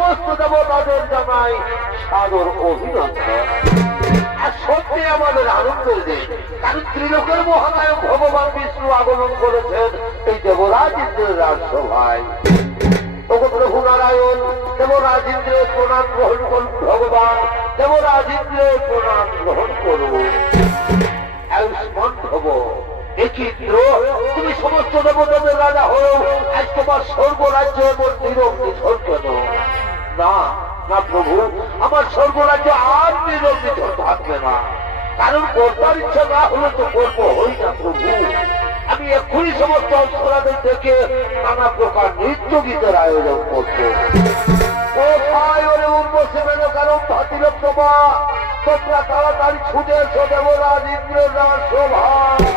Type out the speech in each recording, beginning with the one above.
সমস্ত দেবতাদের জানাই সাদর অভিনন্দন। আর সত্যি আমাদের আনন্দের দিন, কারণ ত্রিলোকের মহানায়ক ভগবান বিষ্ণু আগমন করেছেন এই দেবরাজ ইন্দ্রের রাজসভায়। ওগো প্রভু নারায়ণ, দেবরাজ ইন্দ্রের প্রণাম গ্রহণ করুন। ভগবান দেবরাজ ইন্দ্রের প্রণাম গ্রহণ করুন। আয়ুষ্মান ভব। ইন্দ্র, তুমি সমস্ত দেবতাদের রাজা হও, আজ তোমার স্বর্গরাজ্য এমন নীরব নিথর কেন? না না প্রভু, আমার স্বর্গরাজ্য আর নীরব নিথর থাকবে না, কারণ কর্তার ইচ্ছা না হলে তো কর্ম হই না প্রভু। আমি এক্ষুনি সমস্ত অপসরাদের থেকে নানা প্রকার নৃত্য গীতের আয়োজন করবো। কোথায় ওরে উর্বশী মেনকারম ভাতিরপ্রভা, তোমরা তাড়াতাড়ি ছুটে এসো দেবরাজ ইন্দ্রের রাজসভায়।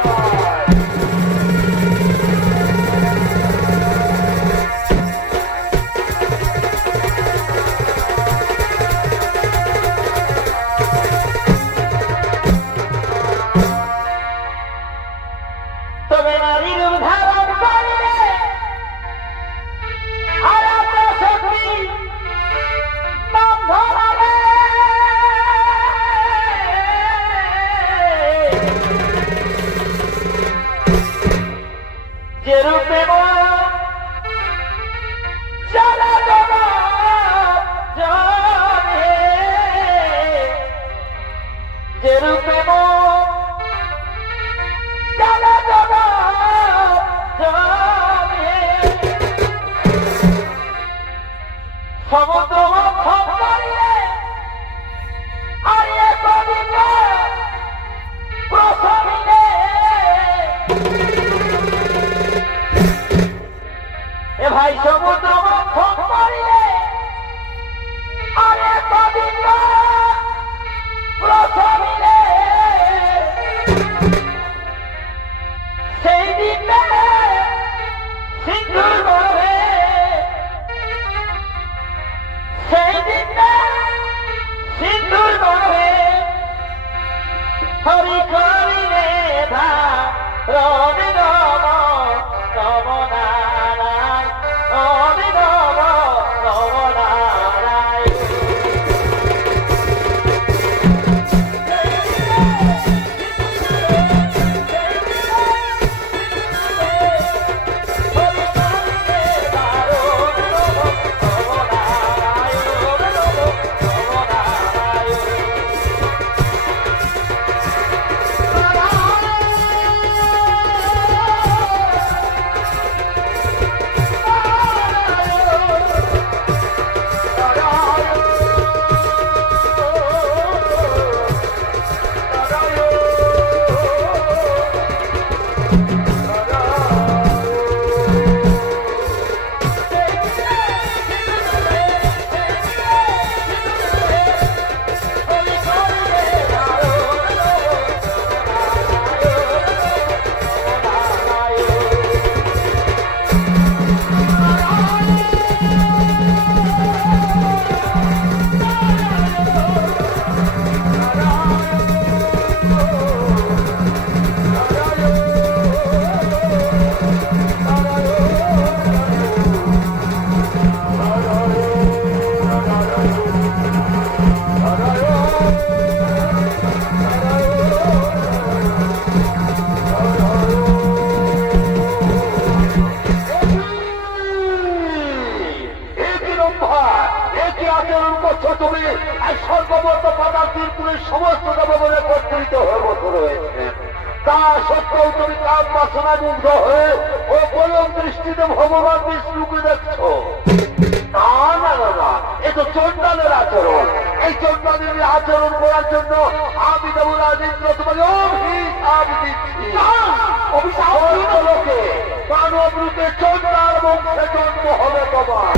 সমস্ত দেবগণে কর্তৃত হয়ে বসে রয়েছে, তা সত্ত্বেও তুমি কাম বাসনা মুগ্ধ হয়ে ও পরম দৃষ্টিতে ভগবান বিষ্ণুকে দেখছো। না না না না, এ তো চণ্ডালের আচরণ। এই চণ্ডালের আচরণ করার জন্য আমি দেবরাজ ইন্দ্র তোমাকে অভিশাপ দিচ্ছি। লোকে মানব রূপে চণ্ডাল বংশে জন্ম হবে তোমার।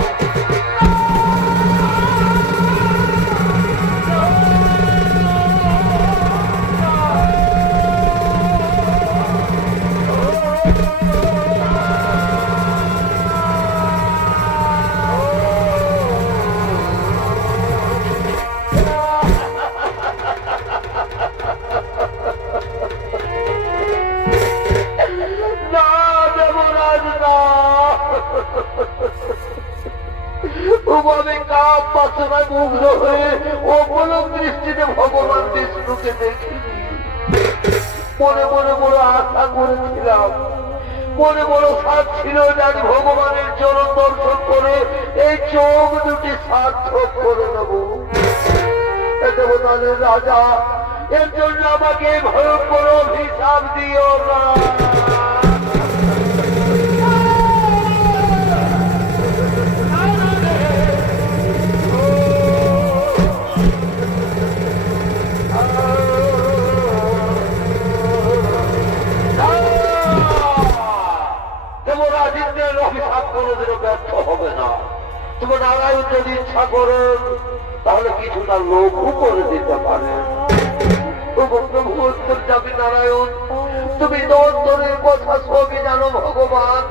অর্চনায় মুগ্ধ হয়ে অপলক দৃষ্টিতে ভগবান বিষ্ণুকে দেখিনি। মনে মনে বড় আশা করেছিলাম, মনে বড় সাধ ছিল জানি ভগবানের চরণ দর্শন করে এই চোখ দুটি সার্থক করে দেব। দেবতাদের রাজা, এর জন্য আমাকে ভয়ঙ্কর অভিশাপ দিও না। দেবরাজের অভিশাপ কোনোদিনও ব্যর্থ হবে না। তুমি নারায়ণ যদি ইচ্ছা করেন তাহলে কিছুটা লোভও করে দিতে পারেন। যাবি নারায়ণ, তুমি দর্শনের কথা সবই জানো ভগবান।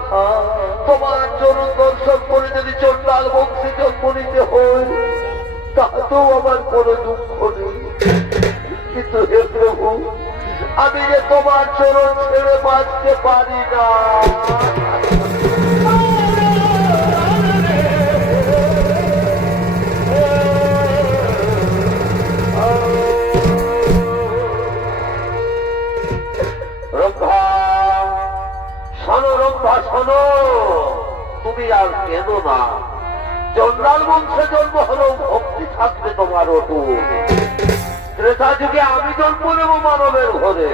তোমার চরণ দর্শন করে যদি চন্ডাল বংশে জন্ম নিতে হয় তাতেও আমার কোনো দুঃখ নেই। কিন্তু হে প্রভু, আমি যে তোমার চরণ ছেড়ে বাঁচতে পারি না। শোনো, তুমি আর কেন না। চন্দ্রাল বংশে জন্ম হলেও ভক্তি থাকবে তোমার অটুট। ত্রেতা যুগে আমি জন্ম নেব মানবের ঘরে,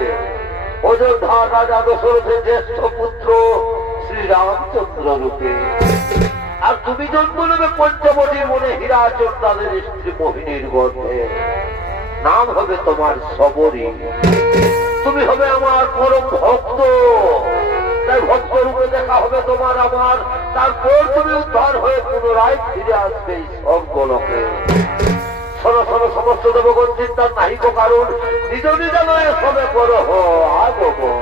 অযোধ্যা রাজা দশরথের জ্যেষ্ঠ পুত্র শ্রীরামচন্দ্র রূপে। আর তুমি জন্ম নেবে পঞ্চবটির মনে হীরা চন্দ্রালের স্ত্রী মোহিনীর গর্ভে। নাম হবে তোমার সবরী। তুমি হবে আমার পরম ভক্ত, তাই ভক্ত রূপে দেখা হবে তোমার আমার। তারপর তুমি উদ্ধার হয়ে পুনরায় ফিরে আসবে এই স্বর্গলোকে। শোনো শোনো, সমস্ত দেবগণ চিন্তার নাহিক কারণ, নিজ নিজ নয় সবে করো আগমন।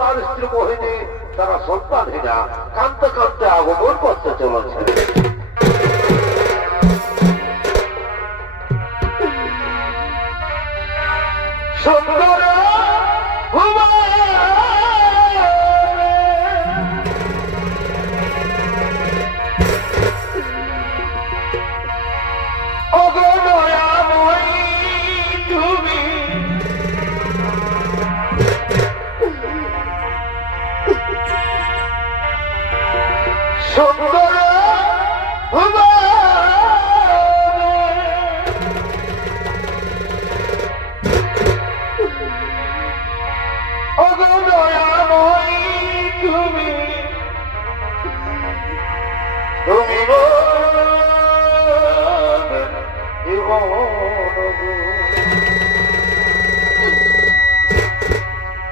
তার স্ত্রী মোহিনী তারা সন্তানহীনা কাঁদতে কাঁদতে আগমন করতে চলেছে। সুন্দর সুন্দর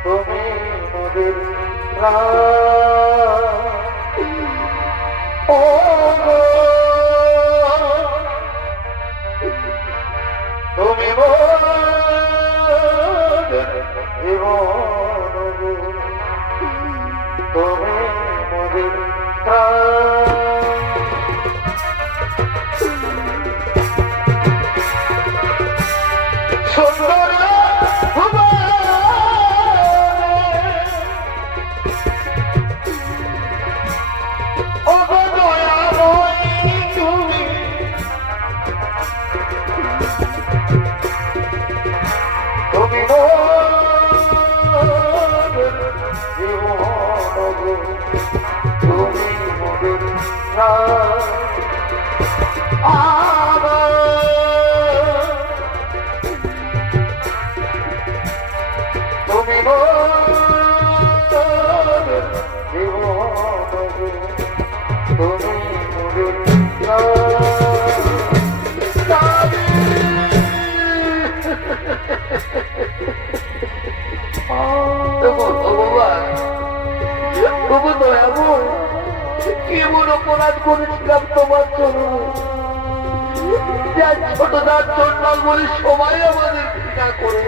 তুমি তুমি তুমি মোদের তুমি তুমি মোদের সুন্দর কেমন অপরাধ করেছিলাম তোমার জন্য। ছোটদার চন্ডাল বলে সবাই আমাদের ঘৃণা করে,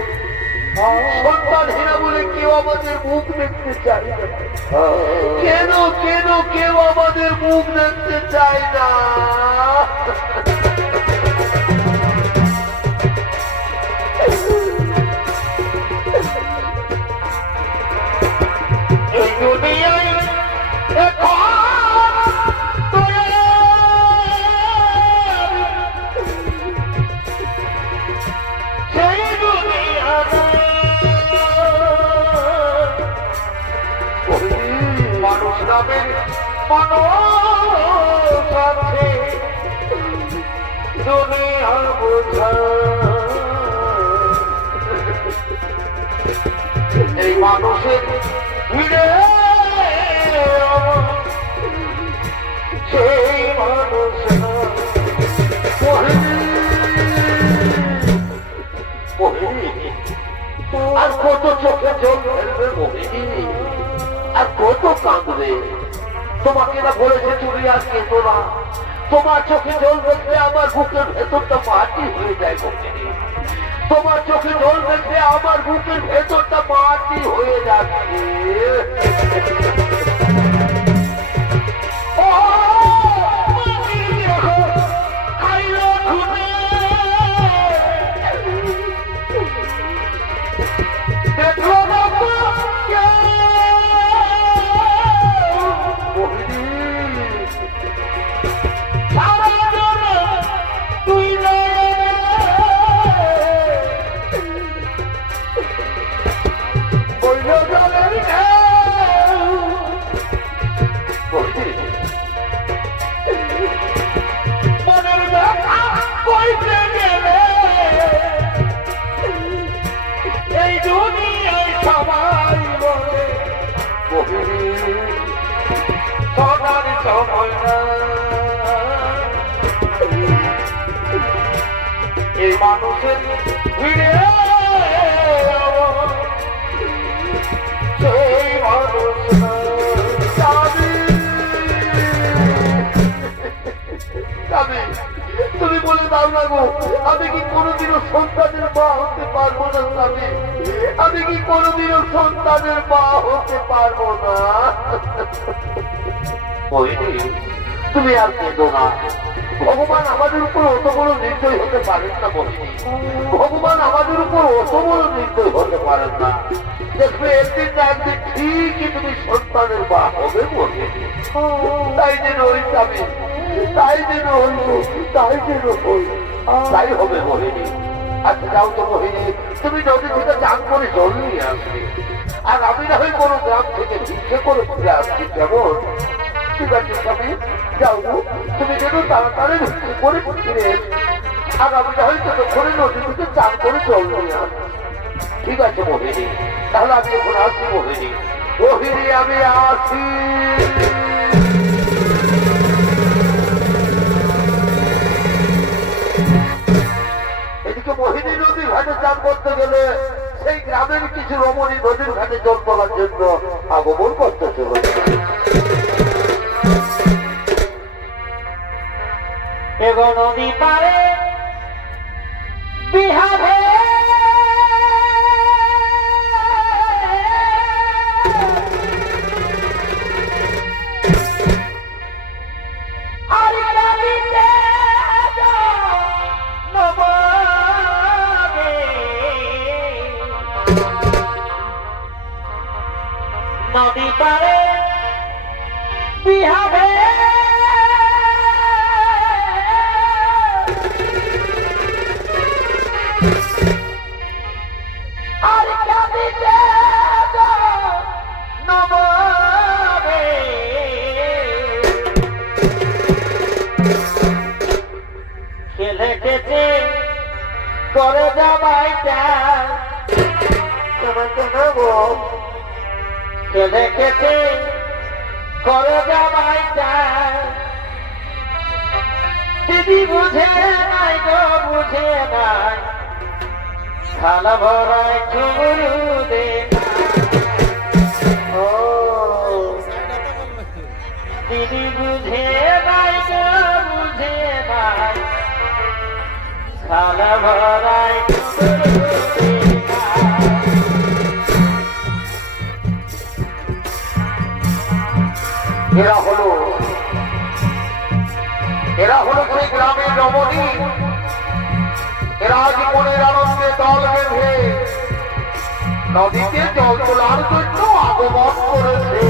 সন্তানহীনা বলে কেউ আমাদের মুখ দেখতে চায় না। কেন কেন কেউ আমাদের মুখ দেখতে চায় না? এই দুনিয়ায় মানুষ নামে মানুষ আছে, দুনিয়ার বোঝা। এই মানুষের ভিড়ে সেই মানুষ আর কত চোখে জল ফেলবে মোহিনী, আর কত কাঁদবে? তোমাকে না বলেছে তুমি আর কেঁদো না? তোমার চোখে জল দেখলে আমার বুকের ভেতরটা মাটি হয়ে যায় মোহিনী। তোমার চোখে জল দেখলে আমার বুকের ভেতরটা মাটি হয়ে যাচ্ছে। এই মানুষের ভিড়ে সেই মানুষ তুমি বলে দাও না গো, আমি কি কোনোদিনও সন্তানের মা হতে পারবো না? স্বামী, আমি কি কোনোদিনও সন্তানের মা হতে পারবো না? তুমি আর কেঁদো না। ভগবান আমাদের উপর অত বড় নির্দয় হতে পারেন না বলিনি। ভগবান আমাদের উপর অত বড় নির্দয় হতে পারেন না। দেখবে একদিন না একদিন ঠিকই তুমি সন্তানের মা হবে বলবে। তাই যেন ওই স্বামী, তাই যেন হইব, তাই যেন হইব, তাই হবে মোহিনী। আচ্ছা যাও তো মোহিনী, তুমি নদী থেকে চান করে জল নিয়ে আসবে, আর আমি না হয় কোনো গ্রাম থেকে ভিক্ষে করে ফিরে আসছি। কেমন? ঠিক আছে স্বামী, যাও তুমি যেন তাড়াতাড়ি ভিক্ষে করে ফিরে এসো, আর আমি না হয় ততক্ষণে নদী থেকে চান করে জল নিয়ে আসবো। ঠিক আছে মোহিনী, তাহলে আমি এখন আসছি মোহিনী। মোহিনী আমি আসি। এদিকে মোহিনী নদীর ঘাটে চান করতে গেলে সেই গ্রামের কিছু রমণী নদীর ঘাটে জল তোলার জন্য আগমন করতে চলেছে। এগো নদী পারে বিহারে নদী পারে বিহারে খেলে খেতে করে যাবাইটা খেলে খেতে করে যাবাইটা দিদি বুঝে নাই গো বুঝে নাই খালা ভরায় ঝুমরু দেখা দিদি বুঝে নাই গো বুঝে নাই থালা ভরায় এরা হলো সেই গ্রামের রমণী। এরা জীবনের আনন্দে দল বেঁধে নদীতে জল তোলার জন্য আগমন করেছে।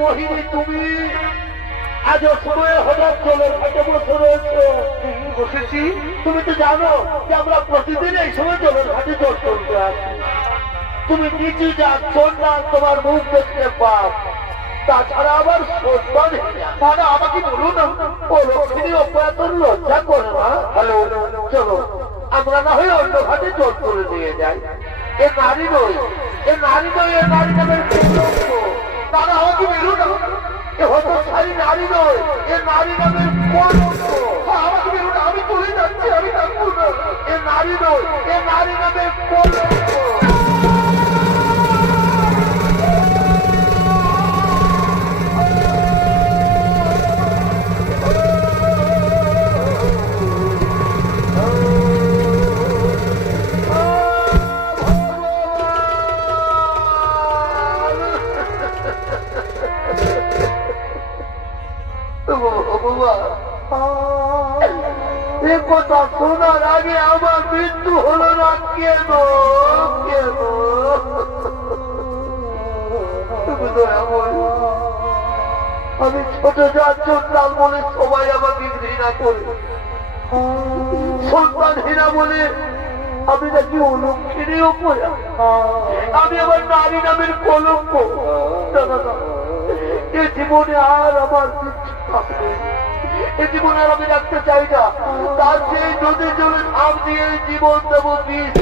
মোহিনী তুমি আজ সময় হঠাৎ চলে ঘাটে বসে রয়েছে। বসেছি, তুমি তো জানো যে আমরা প্রতিদিন এই সময় জলের ঘাটে জল তুলতে আসি। তুমি নিচু যাচ্ছ না, তোমার মুখ দেখতে পাপ, তাছাড়া আবার সম্মান না। আমাকে বলুন ও লক্ষ্মী অপরাধ লজ্জা করে না। হ্যালো, চলো আমরা না হয় অন্য ঘাটে জল তুলে নিয়ে যাই। এ নারী নয়, এ নারী নয়, এ নারী নামের তারা আমাকে বেরো না। এ হয়তো সারি নারী নয়, এ নারী নামের আমাকে বেরো না, আমি চলে যাচ্ছি, আমি থাকবো না। এ নারী নয়, এ নারী নামের কথা শোনার আগে আমার মৃত্যু হলো না কেন? কেন তুমি আমি ছোট যাচ্ছাল বলে সবাই আমাকে ঘৃণা করে, সন্তানহীনা বলে আমি নাকি অলক্ষিণীও পড়া, আমি আমার নারী নামের কলঙ্ক। এ জীবনে আর আমার এ জীবনে আর আমি রাখতে চাই না। তার সেই নদী জলে ঝাঁপ দিয়ে জীবন দেবো বিষ।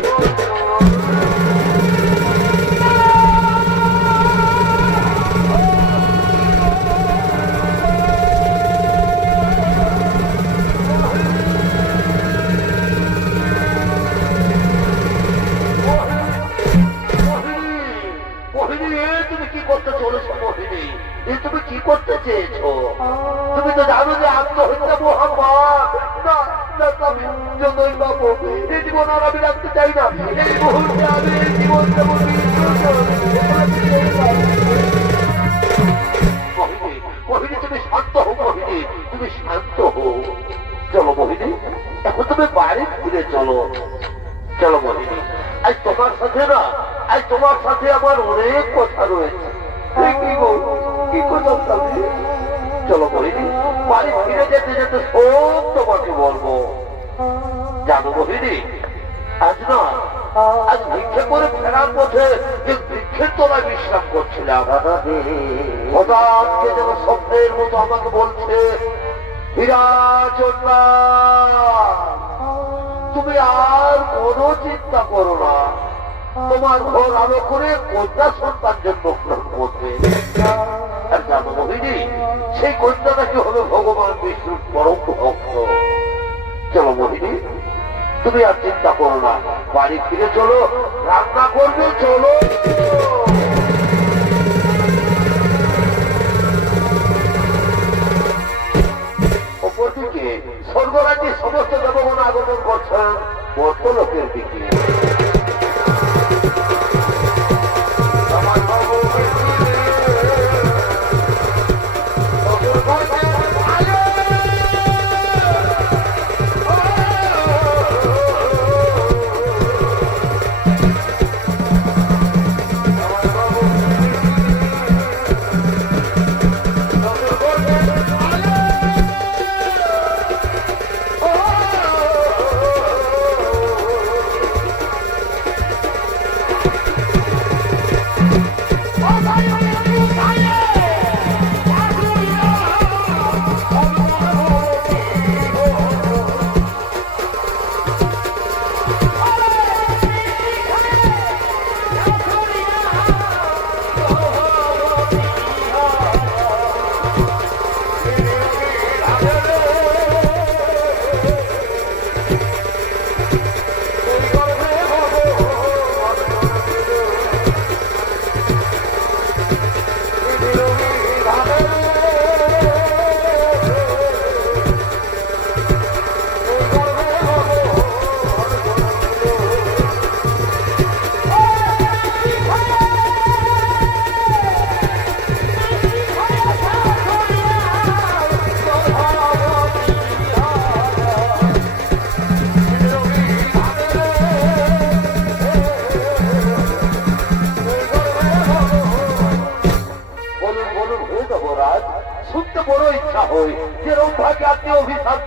তুমি কি করতে চলেছো মোহিনী? তুমি কি করতে চেয়েছো? তুমি তো জানো যে আত্মহত্যা মহাপাপ। যতই পাবো এই জীবন আর আমি রাখতে চাই না। এই মুহূর্তে আমি এই জীবন দেবো। মোহিনী তুমি শান্ত হো, মোহিনী তুমি শান্ত হো। চলো মোহিনী, এখন তুমি বাড়ি ফিরে চলো। চলো মোহিনী, আজ তোমার সাথে না, আজ তোমার সাথে আমার অনেক কথা রয়েছে। কি কথা? চলো মোহিনী, বাড়ি ফিরে যেতে যেতে সব তোমাকে বলবো। জানো মোহিনী, আজ না, আজ ভিক্ষে করে ফেরার পথে যে বৃক্ষের তলায় বিশ্রাম করছিলাম, হঠাৎ যেন স্বপ্নের মতো আমাকে বলছে, হীরাচন্দ্রা তুমি আর কোনো চিন্তা করো না, তোমার ঘর আলো করে কন্যা সন্তান জন্মগ্রহণ করবে। আর জানো মোহিনী, সেই কন্যা নাকি হলো ভগবান বিষ্ণুর পরম ভক্ত। চলো মোহিনী, তুমি আর চিন্তা করো না, বাড়ি ফিরে চলো, রান্না করবে চলো। অপরদিকে স্বর্গরাজ্যে সমস্ত দেবগণ আগমন করছেন মর্তলোকের দিকে।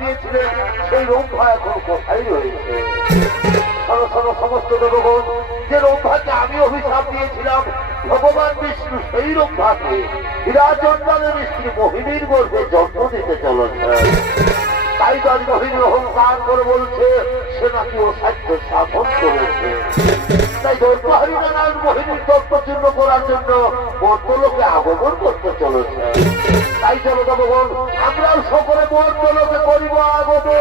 দিয়েছিলেন সেই রম্ভা এখন কোথায় রয়েছে? শোনো শোনো সমস্ত দেবগণ, যে রম্ভাকে আমি অভিশাপ দিয়েছিলাম, ভগবান বিষ্ণু সেই রম্ভাকে হীরাচন্দ্রের স্ত্রী মোহিনীর গর্ভে জন্ম দিতে চলেছে। তাই তার মোহিনী অহংকার করে বলছে সে নাকি ও সাধ্য সাধন করেছে। তাই দৈত্যহরিনারায়ণ মোহিনীর তত্ত্বচূর্ণ করার জন্য মর্তলোকে আগমন করতে চলেছে। তাই চলো দেবগণ, আমরাও সকলে মর্তলোকে করিব আগমন।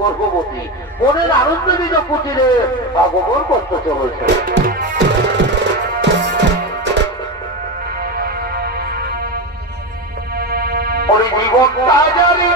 গর্ভবতী মনের আনন্দ বিদ কুটিরে আগমন করতে চলেছে। জীবনটা জানি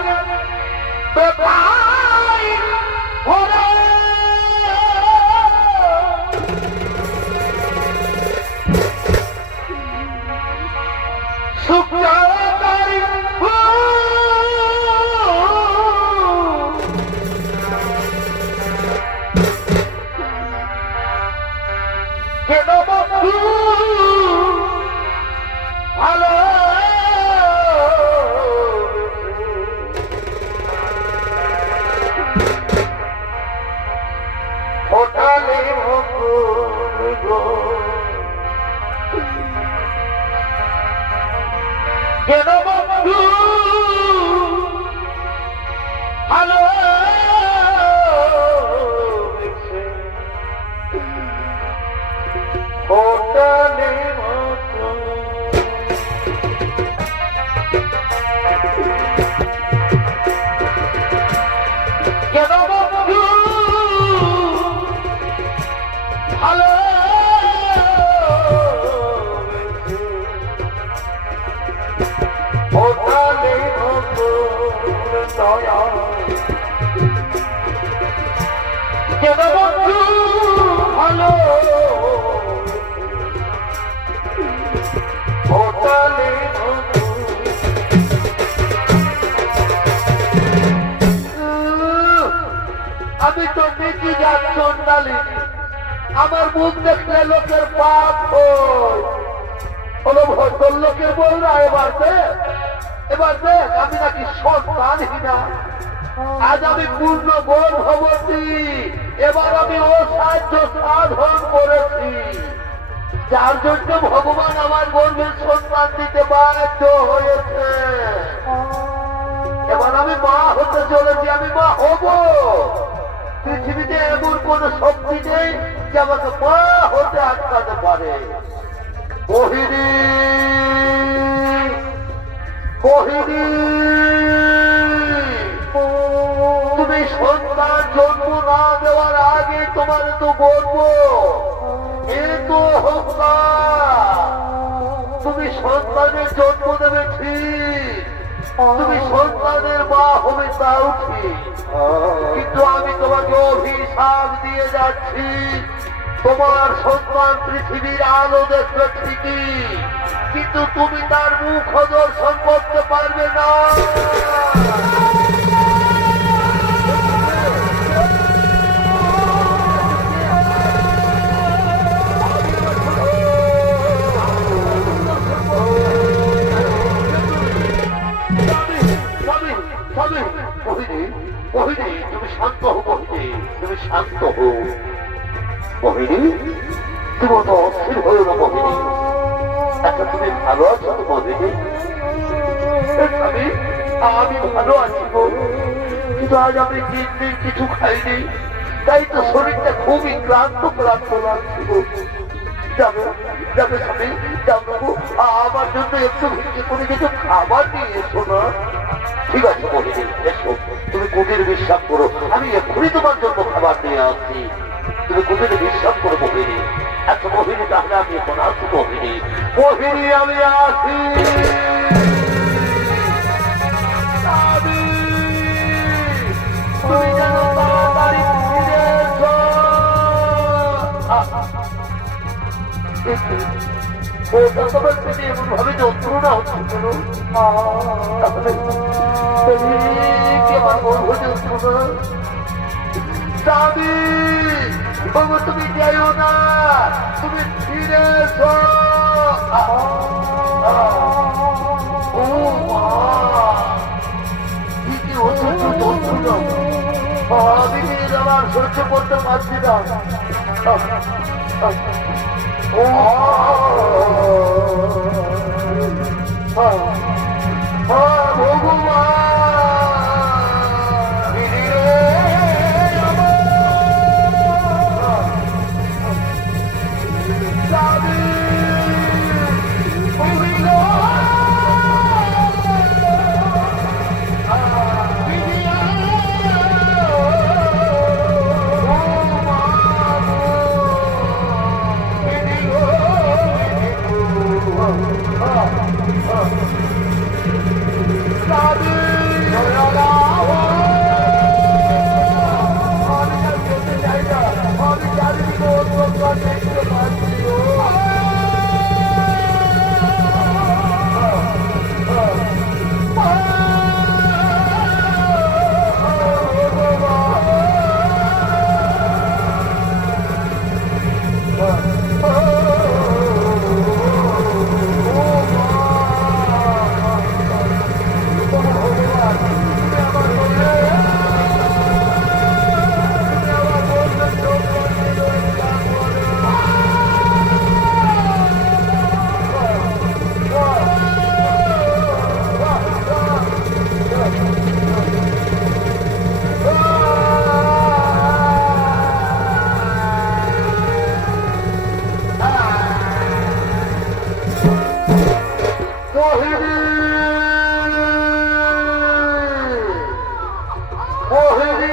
ভালো ওঠালে কেন বন্ধু ভালো ওঠালে কেন বন্ধু ভালো ওঠালে দয়া কেন বন্ধু ভালো ওঠালে আমি তো বেঁচে যাচ্ছ চন্ডালি, আমার মুখ দেখলে লোকের পাপ হলো ভদ্র লোকের বল না। এবার দেখ আমি নাকি সন্তানহীনা। আজ আমি পূর্ণ গর্ভবতী, এবার আমি অসাধ্য সাধন করেছি, যার জন্য ভগবান আমার গর্ভে সন্তান দিতে বাধ্য হয়েছে। এবার আমি মা হতে চলেছি, আমি মা হব। পৃথিবীতে এমন কোন শক্তি নেই যে আমাকে মা হতে আটকাতে পারে। মোহিনী, মোহিনী, তুমি সন্তান জন্ম না দেওয়ার আগে তোমার তো বলবো এ তো অহংকার। তুমি সন্তানের জন্ম দেবে ঠিক, তুমি সন্তানের মা হবে তাও ঠিক, কিন্তু আমি তোমাকে অভিশাপ দিয়ে যাচ্ছি। তোমার সন্তান পৃথিবীর আলো দেখবে ঠিকই, কিন্তু তুমি তার মুখ দর্শন করতে পারবে না। মোহিনী, তুমি শান্ত হো। মোহিনী, তুমি শান্ত হো। মোহিনী, তুমি তো অস্থির হয়ে না। মোহিনী, আচ্ছা তুমি ভালো আছো তো? মোহিনী, আমি ভালো আছি গো, কিন্তু আজ আমি 3 দিন কিছু খাইনি, তাই তো শরীরটা খুবই ক্লান্ত ক্লান্ত লাগছে গো। যাবে স্বামী, যাবো, আমার জন্য একটু ভিক্ষে করে কিছু খাবার নিয়ে এসো না। ঠিক আছে মোহিনী, এসো, তুমি কুটির বিশ্রাম করো, আমি এক্ষুনি তোমার জন্য খাবার নিয়ে আসছি। তুমি কুটির বিশ্রাম করো মোহিনী। আচ্ছা মোহিনী, তাহলে আমি এখন আসছি মোহিনী। মোহিনী, আমি আসি। দাদি, তুমি যেন তাড়াতাড়ি ফিরে এসো। ওটা তোমার পেটে এমন ভাবে যন্ত্রণা হচ্ছে কেন? তাহলে কি আমার গর্ভ যন্ত্রণা? দাদি, তুমি যাইও না, তুমি ফিরে এসো। ও মা, কি অসহ্য যন্ত্রণা! আমি আমার সহ্য করতে পারছি না। ও ভগবান,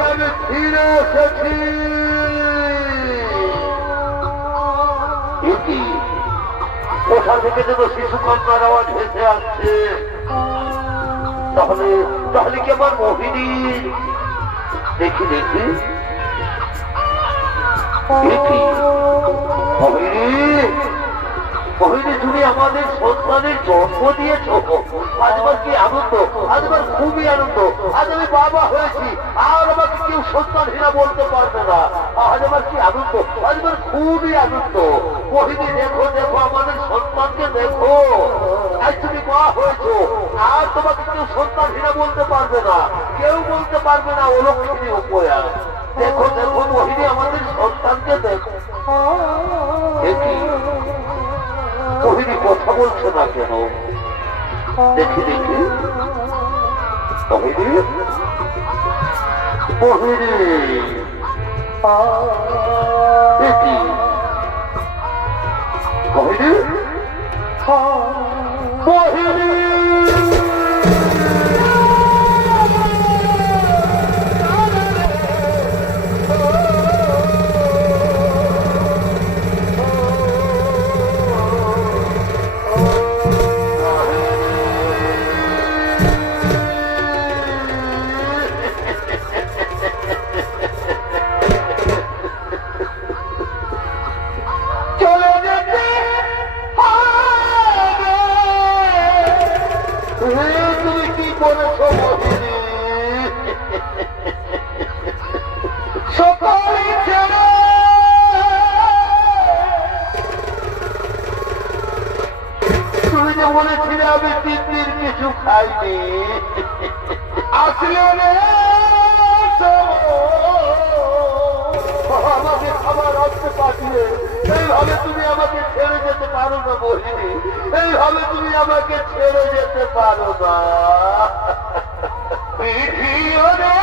আমি ফিরে এসেছি। কোথা থেকে যেন শিশু কান্নার আওয়াজ ভেসে আসছে। তাহলে তাহলে কি আমার মোহিনী? দেখি দেখি, মোহিনী, মোহিনী, তুমি আমাদের সন্তানের জন্ম দিয়েছ। আজ আমার কি আনন্দ, আজ আমার খুবই আনন্দ। আজ আমি বাবা হয়েছি, আর আমাকে কেউ সন্তানহীনা বলতে পারবে না। আজ আমার কি আনন্দ, আজ আমার খুবই আনন্দ। মোহিনী, দেখো দেখো আমাদের সন্তানকে দেখো। আজ তুমি মা হয়েছো, আর তোমাকে কেউ সন্তানহীনা বলতে পারবে না। কেউ বলতে পারবে না অলক্ষণী উপয়া। দেখো দেখো মোহিনী, আমাদের সন্তানকে দেখো। দেখি মোহিনী কথা বলছে না কেন? দেখি দেখি, মোহিনী, মোহিনী, দেখি মোহিনী, মোহিনী। তুমি কি বলেছ মোহিনী? সকলে ছেড়ে তুমি যে বলেছিলে আমি 3 দিন কিছু খাইনি। আসলে আমাকে খাবার আসতে পাঠিয়ে এইভাবে তুমি আমাকে ছেড়ে যেতে পারো না মোহিনী। এইভাবে তুমি আমাকে ছেড়ে যেতে পারো না। পৃথিবীরে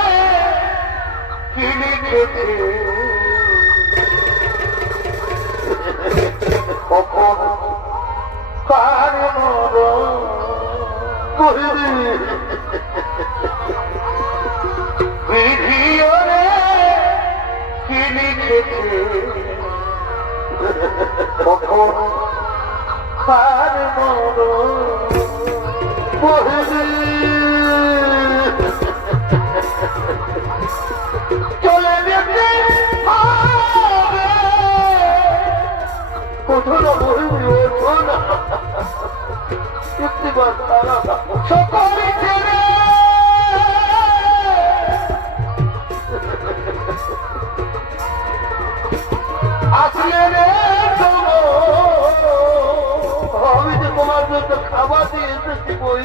কি লিখেছে কখন কার মরণ মোহিনী? বিধিও রে কি লিখেছে কখন তার চলে যেতে হবে কোথাও না বলবি ওঠো না একটিবার তারা সকলে ছেড়ে আসলে রে আমি যে তোমার জন্য খাবার দিয়ে এসেছি বই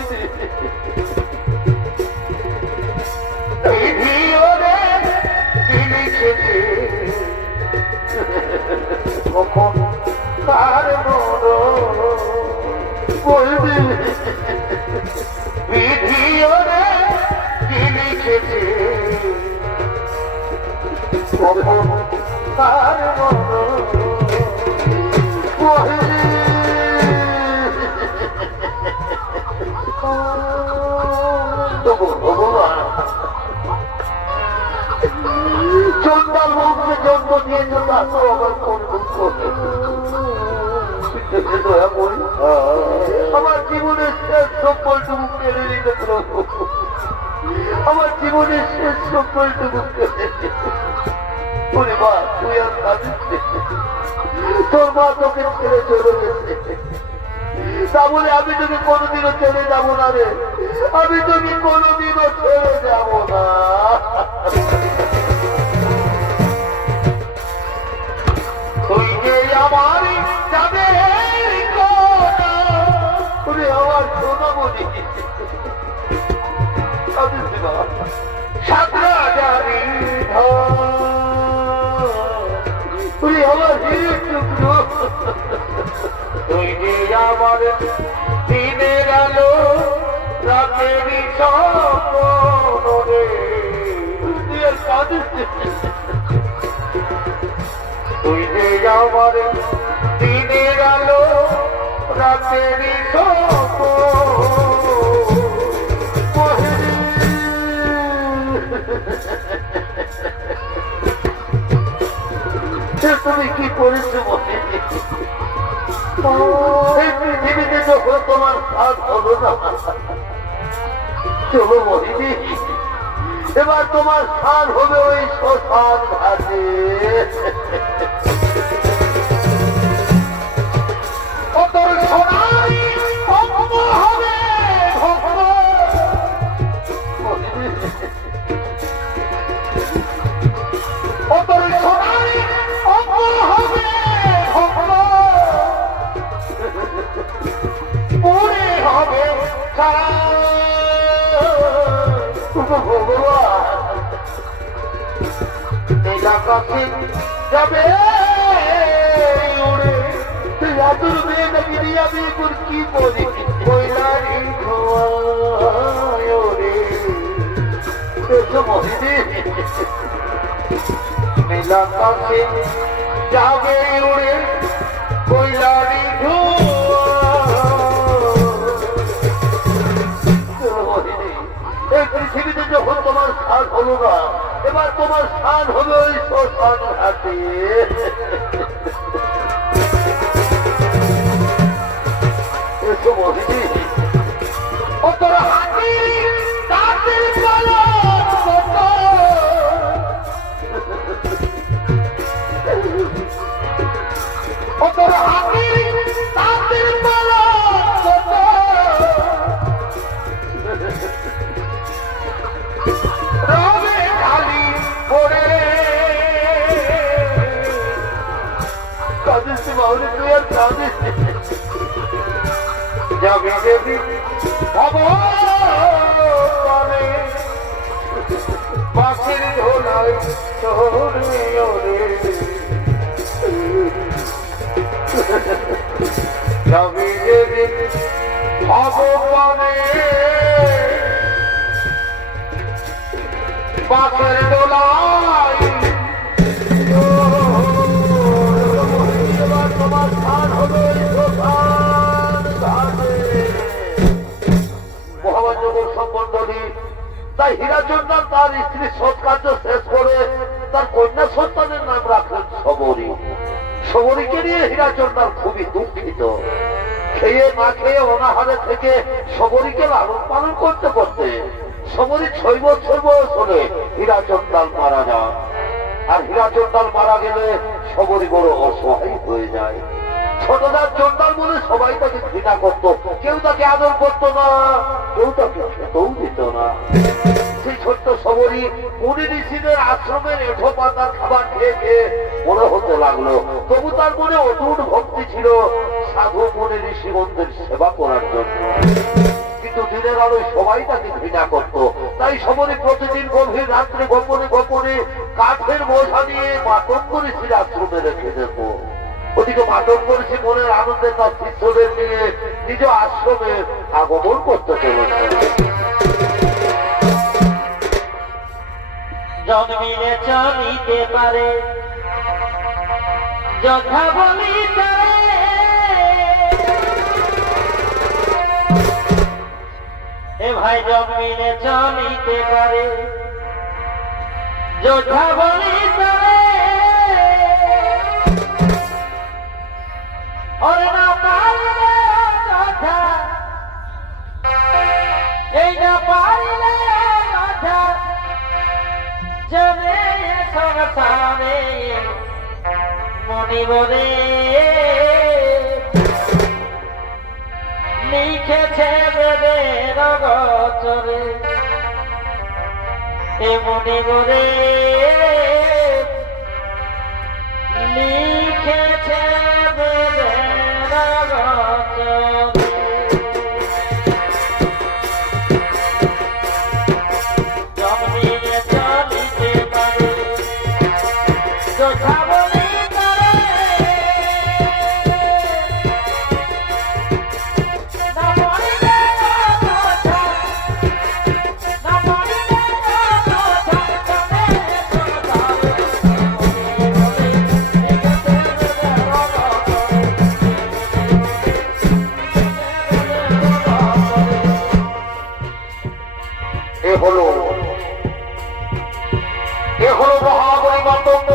কখন তার বলবি বিধিও রে কি লিখেছে কখন তার ভগবান চন্দাল বংশে জন্ম দিয়েছ তাকে আবার কোন আমার জীবনের শেষ সম্বলটুকু কেড়ে নিতে আমার জীবনের শেষ সম্বলটুকু কেড়ে মা তুই আর কাঁদিস তোর মা তোকে ছেড়ে চলে গেছে তা বলে আমি তোকে কোনোদিনও ছেড়ে যাবো না রে আমি তোকে কোনোদিনও ছেড়ে যাবো না তুই যে আমার যাবে আমার সোনা বলি সাতরা জানি তুই আমার হিরের টুকরো তুই যে আমার দিনের আলো রাতের স্বপ্ন রে তুই আর কাঁদিস তুই যে আমার দিনের আলো রাতের স্বপ্ন তুমি কি করেছো এই পৃথিবীতে যখন তোমার সাথ হলো না চলো মহিনী এবার তোমার স্থান হবে ওই শ্মশান ঘাটে তোর সোনারি হবে তোর সোনারি হবে পুরে হবে ভগবান যাবে উড়ে রাতুর মেয়ে নাকি দিয়ে আমি কি বলি কইলারি মেলা কাছে যাবে উড়ে কইলারি এই পৃথিবীতে যখন তোমার স্থান হলো না এবার তোমার স্থান হলো ওই শ্মশান ঘাটে এসো মহিনী ও তোরা হাতি তাদের ও তোরা হাতি তাদের রবে খালি পড়ে কাঁদিস মাহলি তুই আর কাঁদিস যাবে দেবী ভবনে পাখির ঝোলায় চড়ে ওরে যাবে দেবী ভবনে পাখির ঝোলায় তোমার স্থান হবে মহাবাঞ্জগর সম্বন্ধী তাই হীরাচন্দ্র তার স্ত্রী সৎ হীরাচন্দ্র খুবই দুঃখিত। খেয়ে না খেয়ে অনাহারে থেকে শবরীকে লালন পালন করতে করতে শবরী 6 বছর বয়স হলে হীরাচন্দ্র মারা যান। আর হীরাচন্দ্র মারা গেলে শবরী বড় অসহায় হয়ে যায়। ছোটদার চন্ডাল বলে সবাই তাকে ঘৃণা করত, কেউ তাকে আদর করত না, কেউ তাকে খেতেও দিত না। সেই ছোট্ট শবরী মুনি ঋষিদের আশ্রমের এঁঠো পাতার খাবার খেয়ে খেয়ে মনে হতে লাগলো, তবু তার মনে অটুট ভক্তি ছিল সাধু মুনি ঋষিগণদের সেবা করার জন্য। কিন্তু দিনের আলোয় সবাই তাকে ঘৃণা করত। তাই শবরী প্রতিদিন গভীর রাত্রে গোপনে গোপনে কাঠের বোঝা নিয়ে মাতঙ্গ ঋষির আশ্রমে রেখে যেত। ওদিকে মাতঙ্গ ঋষি মনের আনন্দের তার শিষ্যদের নিয়ে নিজ আশ্রমে আগমন করতে চলেছে। জন্মিলে চলিতে পারে যথা বলি এ ভাই, জন্মিলে চলিতে পারে যথা বলি ওরে না পারিলে যথা, এই না পারিলে যথা চলে সংসারে মনিবরে লিখেছে বেদের গোচরে, এ মনিবরে লিখেছে বেদের গোচরে। এ হলো মহাবলী মাতঙ্গ,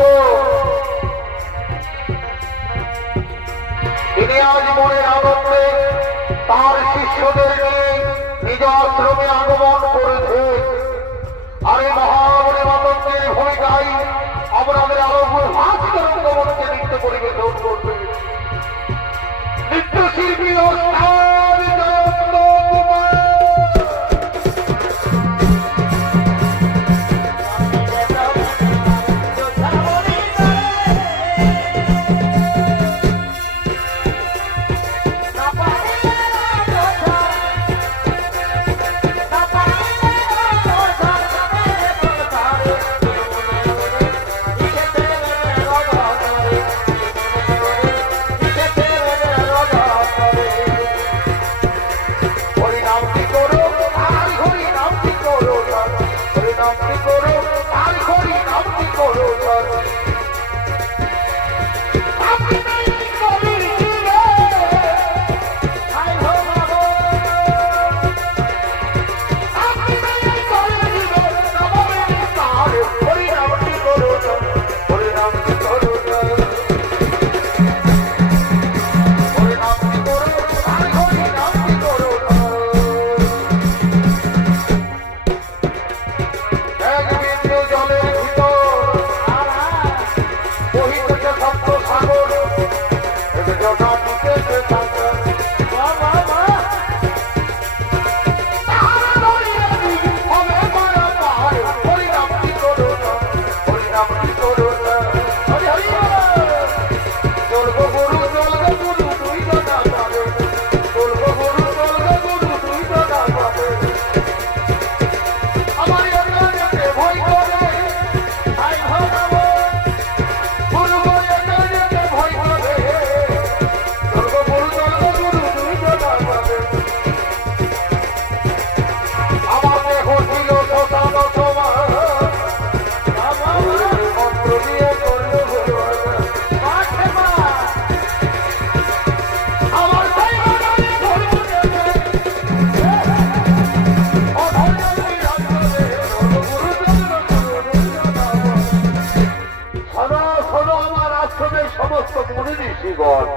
শোনো আমার আশ্রমের সমস্ত মুনি ঋষিগণ,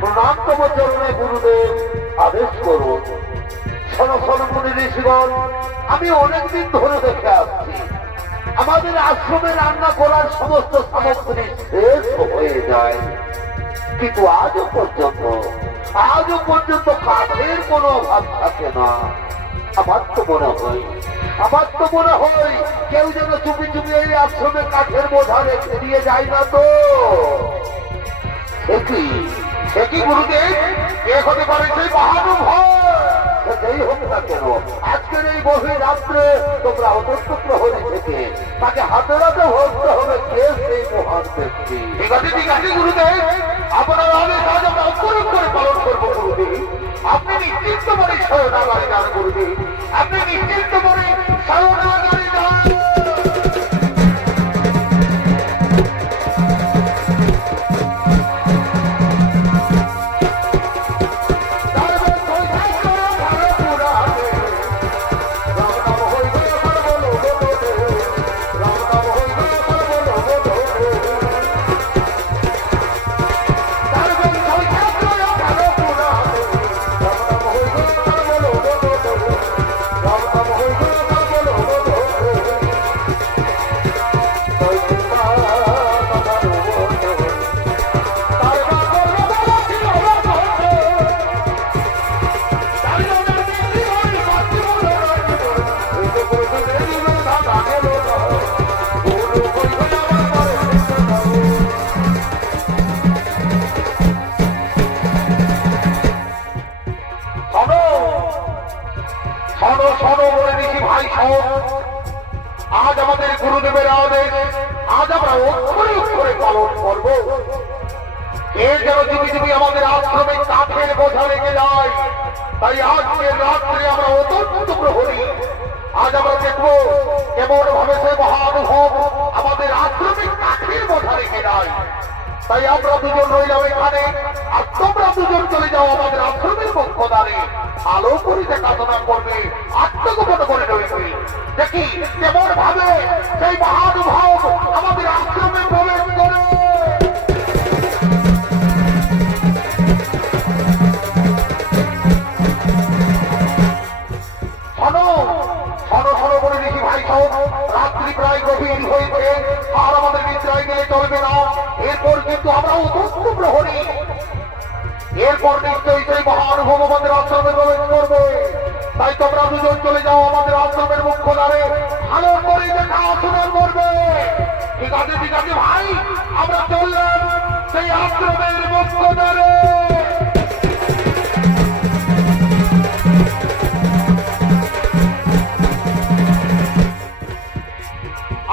প্রণামতম চরণে গুরুদেব আদেশ করুন। শোনো শোনো মুনি ঋষিগণ, আমি অনেকদিন ধরে দেখে আসছি আমাদের আশ্রমে রান্না করার সমস্ত সামগ্রী শেষ হয়ে যায়, কিন্তু আজও পর্যন্ত কাঠের কোনো অভাব থাকে না। আমার তো মনে হয় কেউ যেন চুপি চুপি এই আশ্রমে কাঠের বোঝা রেখে দিয়ে যায় না তো। সে কি গুরুদেব, কে হতে পারে সেই মহানুভব? যেই হোক না কেন, আজকের এই গভীর রাত্রে তোমরা অতস্ত প্রহরী থেকে তাকে হাতে হাতে ধরতে হবে কে সেই মহান ব্যক্তি। ঠিক আছে গুরুদেব, আপনার আদেশ আজ আমরা অপরূপ করে পালন করবো গুরুদেব। আপনি নিশ্চিন্ত করে শরণাগারী যান গুরুদেব, আপনি নিশ্চিন্ত করে শরণাগারী যান। আজ আমাদের গুরুদেবের আদেশ, আজ আমরা অক্ষরে অক্ষরে পালন করব। এর যেন যুগে যুগে আমাদের আশ্রমে কাঠের বোঝা লেগে যায়, তাই আজকের রাত্রে আমরা অত্যন্ত প্রহরী। আজ আমরা দেখবো কেমন ভাবে সে মহানুভব আমাদের আশ্রমে কাঠের বোঝা রেখে যায়। তাই আমরা দুজন রইলাম এখানে, আর তোমরা দুজন চলে যাও আমাদের আশ্রমের পক্ষ দ্বারে। আলো করে দেখাশোনা করবে, আত্মগোপন করে রয়েছে। দেখি কেমন ভাবে সেই মহানুভব আমাদের আশ্রমে প্রবেশ করে। বলে দেখি ভাই সব, রাত্রি প্রায় গভীর হয়েছে, আর আমাদের নিদ্রায় গেলে চলবে না। এরপর কিন্তু আমরা অত্যন্ত প্রহরী, এরপর নিশ্চয়ই সেই মহানুভব আমাদের আশ্রমে প্রবেশ করবে। তাই তোমরা দুজন চলে যাও আমাদের আশ্রমের মুখ্য দ্বারে, ভালো করে দেখাশোনা করবে। ঠিক আছে ভাই, আমরা চললাম সেই আশ্রমের মুখ্য দ্বারে।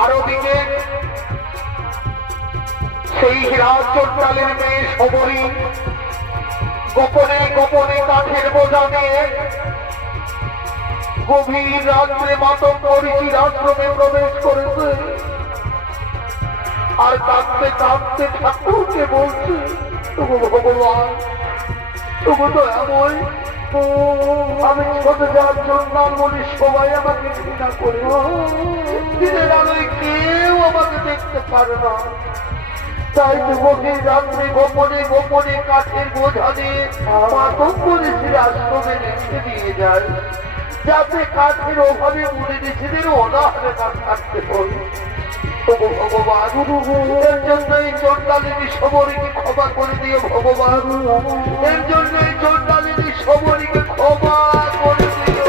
আরো দিকে সেই রাজচন্ডালের মেয়ে শবরী গোপনে গোপনে কাঠের বোঝা নিয়ে গভীর রাত্রে মাতঙ্গ ঋষির আশ্রমে প্রবেশ করেছে। আর কাঁদতে কাঁদতে ঠাকুরকে বলছে, তবু ভগবান, তবু তো এমন আমি ছোট যাওয়ার জন্য বলি সবাই আমাকে ঘৃণা করে, দিনের আলোয় কেউ আমাকে দেখতে পারে না। তাই যুবকের রাত্রে গোপনে গোপনে কাঠের বোঝা দিয়ে মাতঙ্গ ঋষির আশ্রমে রেখে দিয়ে যায়, যাতে কাঠের অভাবে মুনি ঋষিদের অনাহারে না থাকতে হয়। তবু ভগবান, এর জন্য এই চণ্ডালিনী শবরীকে ক্ষমা করে দিও ভগবান, এর জন্য এই চণ্ডালিনী শবরীকে ক্ষমা করে দিও।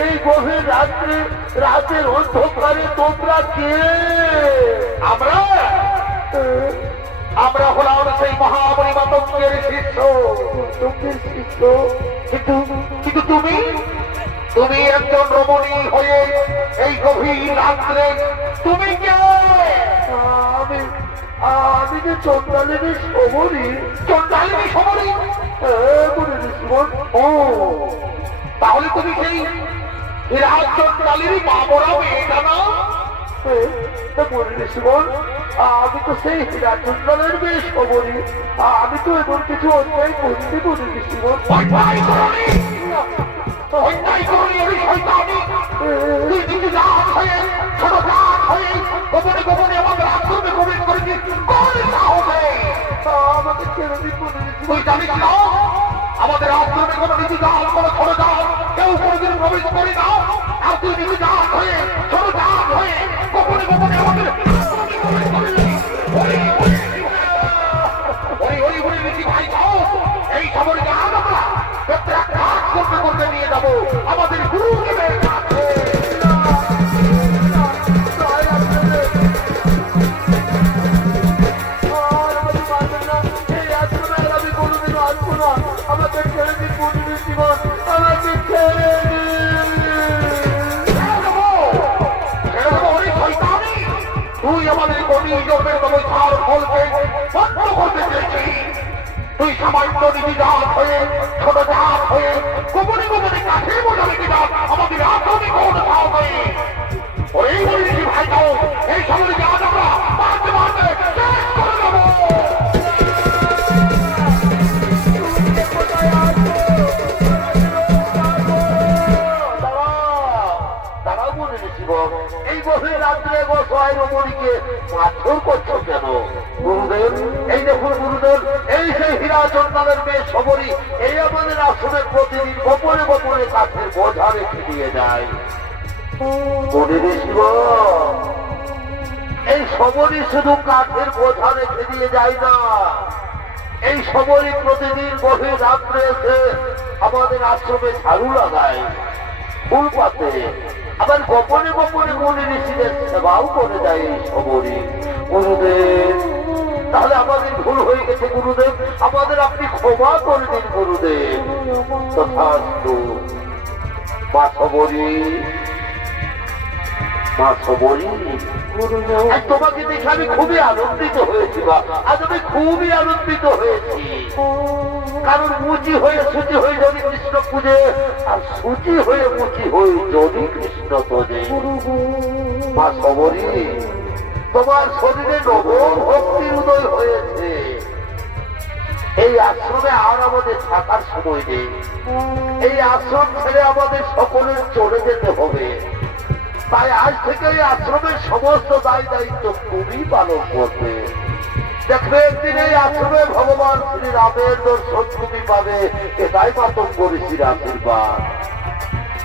এই গভীর রাত্রে, রাতের অন্ধকারে তোমরা কে? আমরা হলাম সেই মহাবলী মাতঙ্গের শিষ্য। কিন্তু তুমি তুমি একজন রমণী হয়ে এই গভীর রাত্রে তুমি কে? আমি আমি যে চন্দ্রালিনী সমরি। চন্দ্রালিনী সমরি? ও তাহলে তুমি সেই রাজ চন্দ্রালিনী বাবরা মেয়েটা না? আমি তো সেই হীরা চন্দ্রালের মেয়ে সমরি। আমি তো এমন কিছু অন্যায় করতে বলিনি জীবন। অন্যায় করি ওই শয়তানি। তুই নিজে রাত হয়ে ছোট রাত হয়ে গোপনে গোপনে আমাদের আশ্রমে প্রবেশ করেছিস। কোন সাহসে? আমাকে ছেড়ে দিন বলিনি। তুই জানিস না আমাদের আশ্রমে কোনো নীতি জাল কোনো ছোট জাল কেউ কোনোদিন প্রবেশ করি না। আর তুই নিজে রাত হয়ে ছোট জাল হয়ে গোপনে গোপনে আমাদের আশ্রমে প্রবেশ করলি। ভাই যাও এই খবরকে আজ আমরা প্রত্যাখ্যাত করতে করতে নিয়ে যাবো আমাদের গুরুদেবের কাছে। আমি কোনোদিনও আসবো না। আমাকে ছেড়ে দিন বলিনি জীবন। আমাকে ছেড়ে তুই আমাদের কবিজমের ব্যবস্থার ফলকে বন্ধ করতে চেয়েছিস। তুই সামান্য নিজে জাত হয়ে ছোট জাত হয়ে গোপনে গোপনে কাছে বোঝাবে কিনা আমাদের আধুনিক কোন সাহসে ওই বলিছি ভাই যাও এই সময় আজ আমরা মারতে মারতে শেষ করে দেবো। তারা বলে শিবম এই গভীর রাত্রে বসায় রমণীকে মারধর করছো কেন? গুরুদেব এই দেখুন গুরুদেব এই সেই হীরা চন্দ্রালের মেয়ে সমরি এই আমাদের আশ্রমের প্রতিদিন গোপনে গোপনে কাঠের বোঝা রেখে দিয়ে যায়। এই সমরি শুধু কাঠের বোঝা রেখে দিয়ে যায় না, এই সমরি প্রতিদিন গভীর রাত্রে এসে আমাদের আশ্রমে ঝাড়ু লাগায়, ফুল পাতে, আবার গোপনে গোপনে মনে ঋষিদের সেবাও করে দেয় এই সমরি। গুরুদেব তাহলে আমাদের ভুল হয়ে গেছে গুরুদেব, আমাদের আপনি ক্ষমা করে দিন গুরুদেব। তথাস্তু। মা সমরি, মা সমরি তোমাকে দেখে আমি খুবই আনন্দিত হয়েছি বা আজ আমি খুবই আনন্দিত হয়েছি। কারণ মুচি হয়ে সুচি হয়ে যদি কৃষ্ণ পুজে আর সুচি হয়ে মুচি হয়ে যদি কৃষ্ণ তোজে। মা সমরি তোমার শরীরে নবম ভক্তির উদয় হয়েছে। এই আশ্রমে আর আমাদের থাকার সময় নেই। এই আশ্রম ছেড়ে আমাদের সকলের চলে যেতে হবে। তাই আজ থেকে এই আশ্রমের সমস্ত দায় দায়িত্ব তুমি পালন করবে। দেখবে একদিন এই আশ্রমে ভগবান শ্রী রামের দর্শন তুমি পাবে, এটাই মাতঙ্গ ঋষির আশীর্বাদ।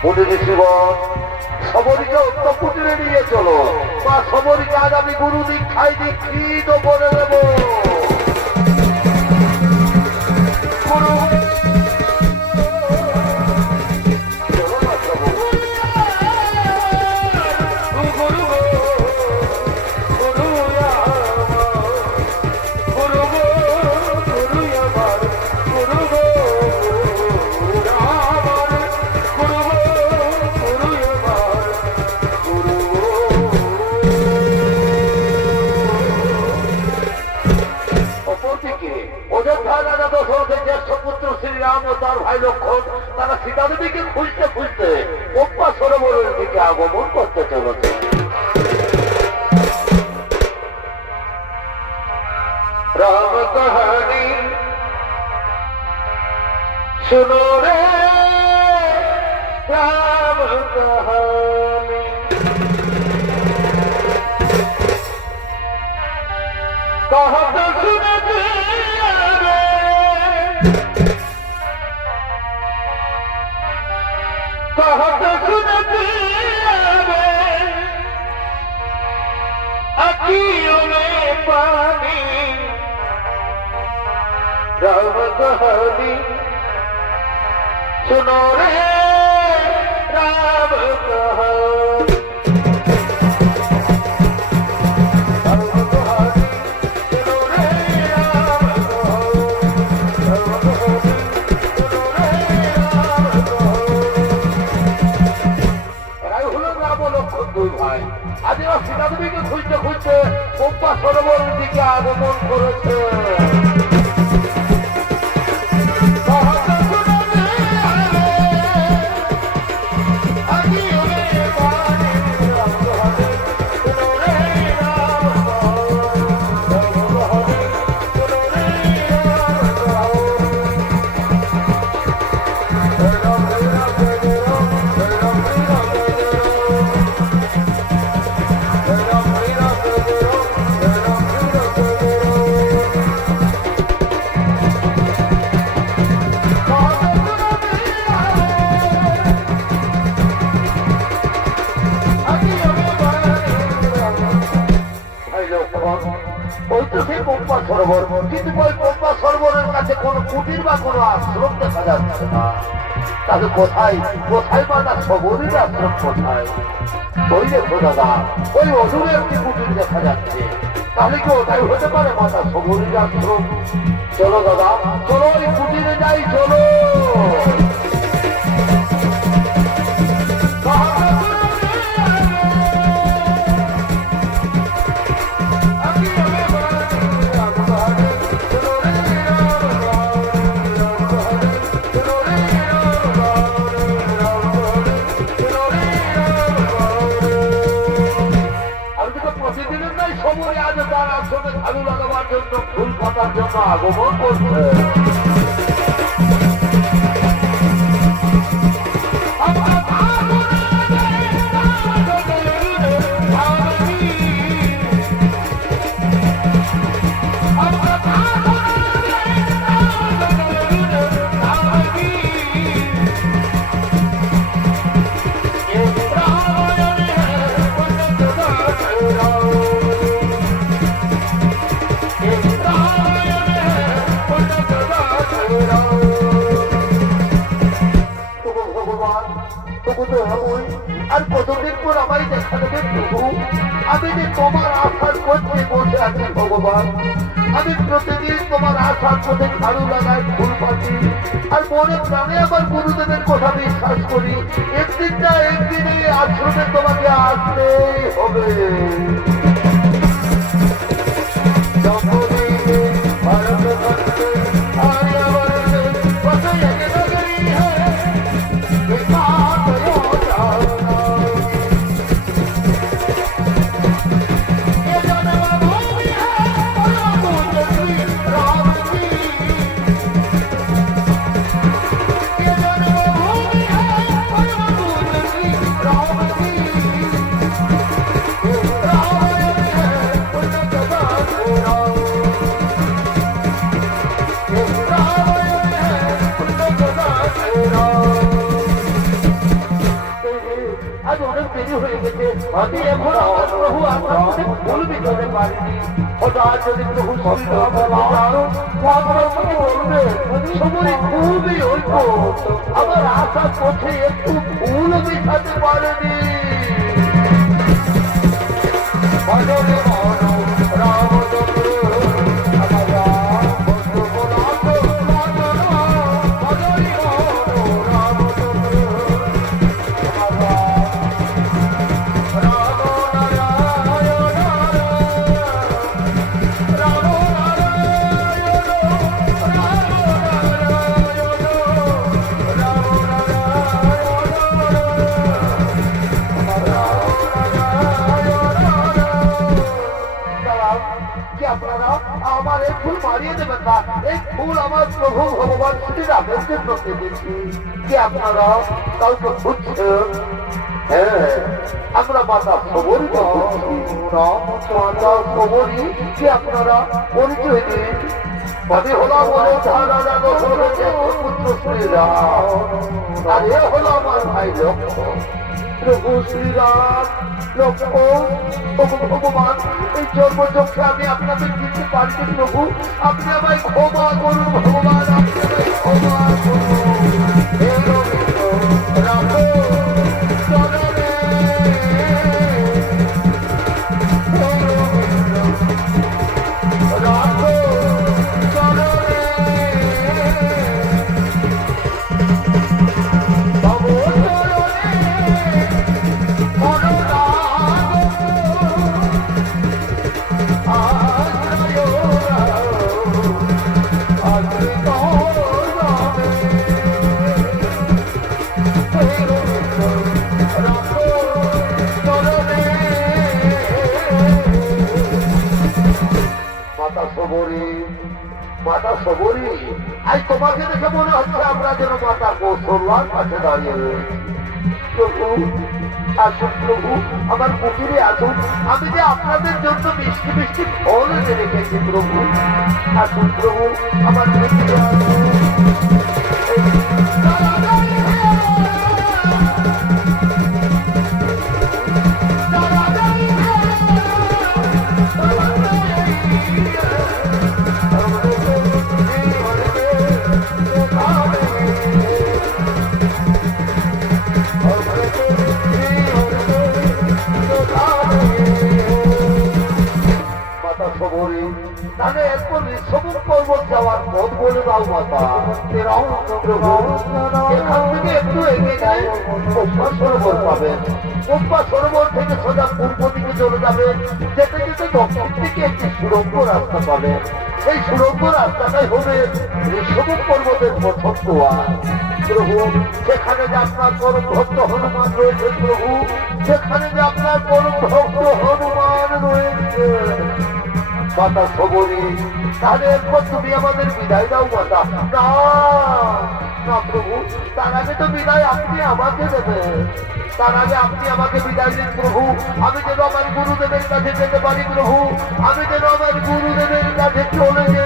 মুনি ঋষিগণ সমরীকে অন্য কুটিরে নিয়ে চলো বা সমরীকে আজ আমি গুরু দীক্ষায় দীক্ষিত করে দেব। তার ভাই লক্ষণ তারা সীতা দেবীকে খুঁজতে খুঁজতে পম্পা সরোবরের দিকে আগমন করতে চলেছে। রাম কাহানি শুনো রে, রাম কাহানি कहत सुनते कहत सुनते अखियों में पानी राम कहानी सुनो रे राम कहानी। কোথায়? আদিরা সীতাদেবীকে খুঁজতে খুঁজতে পম্পা সরোবরের দিকে আগমন করেছে। ওই তো সেই পম্পা সরোবর, কিন্তু ওই পম্পা সরোবরের কাছে কোনো কুটির বা কোনো আশ্রম দেখা যাচ্ছে না। তাহলে কোথায় কোথায় মাতা সবরীর আশ্রম কোথায়? ওই দেখো দাদা, ওই অদূরে একটি কুটির দেখা যাচ্ছে। তাহলে কি ওটাই হতে পারে মাতা সবরীর আশ্রম? চলো দাদা, চলো ওই কুটিরে যাই, চলো। ঝাড়ু লাগাবার জন্য, ফুল পাতার জন্য আগমন করছে। আর কতদিন পর আমায় দেখা দেবে প্রভু? আমি যে তোমার আশার পথে বসে আছি ভগবান। আমি প্রতিদিন তোমার আশার পথে ঝাড়ু লাগাই, ফুল পাতি, আর মনে প্রাণে আমার গুরুদেবের কথা বিশ্বাস করি। একদিন না একদিন এই আশ্রমে তোমাকে আসতেই হবে। আমি এখন আমার প্রভু আপনার মধ্যে ভুল বিচতে পারিনি। হঠাৎ যদি প্রভু বলবে সময় খুবই অল্প, আমার আশা পথে একটু ভুল বিছাতে পারেনি। আমার এই ফুল মারিয়ে দেবেন না। এই ফুল আমার প্রভু ভগবান শ্রীরামের জন্য পেয়েছি। কি আপনারা কাউকে বুঝছেন? হ্যাঁ, আমরা মাতা সবরী মাতা সবরী। কি আপনারা পরিচয় দিন? আমি হলাম পুত্র শ্রীরাম, আর এ হলো আমার ভাই লক্ষ্মণ। প্রভু শ্রীরাম, লক্ষ্মণ, ভগবান, এই জন্মচক্ষে আমি আপনাদের দিতে পারছি প্রভু। আপনি আমায় ক্ষমা করুন ভগবান, আপনি আমায় ক্ষমা করুন। রাখো চরণে, রাখো চরণে, তব চরণে অনুরাগ সবরী, মাতা সবরী, আজ তোমাকে দেখে মনে হচ্ছে আমরা যেন মাতা কৌশল্যার কাছে দাঁড়িয়ে রয়েছি। প্রভু আসুন, প্রভু আমার কুটিরে আসুন, আমি যে আপনাদের জন্য মিষ্টি মিষ্টি ফল এনে রেখেছি। প্রভু আসুন, প্রভু আমার কুটিরে আসুন। মাতা সবরী, তাহলে এরপর ঋষভক পর্বত যাওয়ার পথ বলে দাও মাতা। প্রভু এখান থেকে একটু এগিয়ে গেলে পম্পা সরোবর পাবেন। পম্পা সরোবর থেকে সোজা পূর্ব দিকে চলে যাবেন, যেতে যেতে দক্ষিণ দিকে একটি সুড়ঙ্গ রাস্তা পাবেন। এই সুড়ঙ্গ রাস্তাটাই হবে ঋষভক পর্বতের প্রথম দোয়ার। প্রভু সেখানে যে আপনার পরম ভক্ত হনুমান রয়েছে, প্রভু সেখানে যে আপনার পরম ভক্ত হনুমান রয়েছে। মাতা সবরী, তাহলে এরপর তুমি আমাদের বিদায় দাও মাতা। না না প্রভু, তার আগে তো বিদায় আপনি আমাকে দেবেন। তার আগে আপনি আমাকে বিদায় দিন প্রভু, আমি যেন আমার গুরুদেবের কাছে যেতে পারি। প্রভু আমি যেন আমার গুরুদেবের কাছে চলে যেতে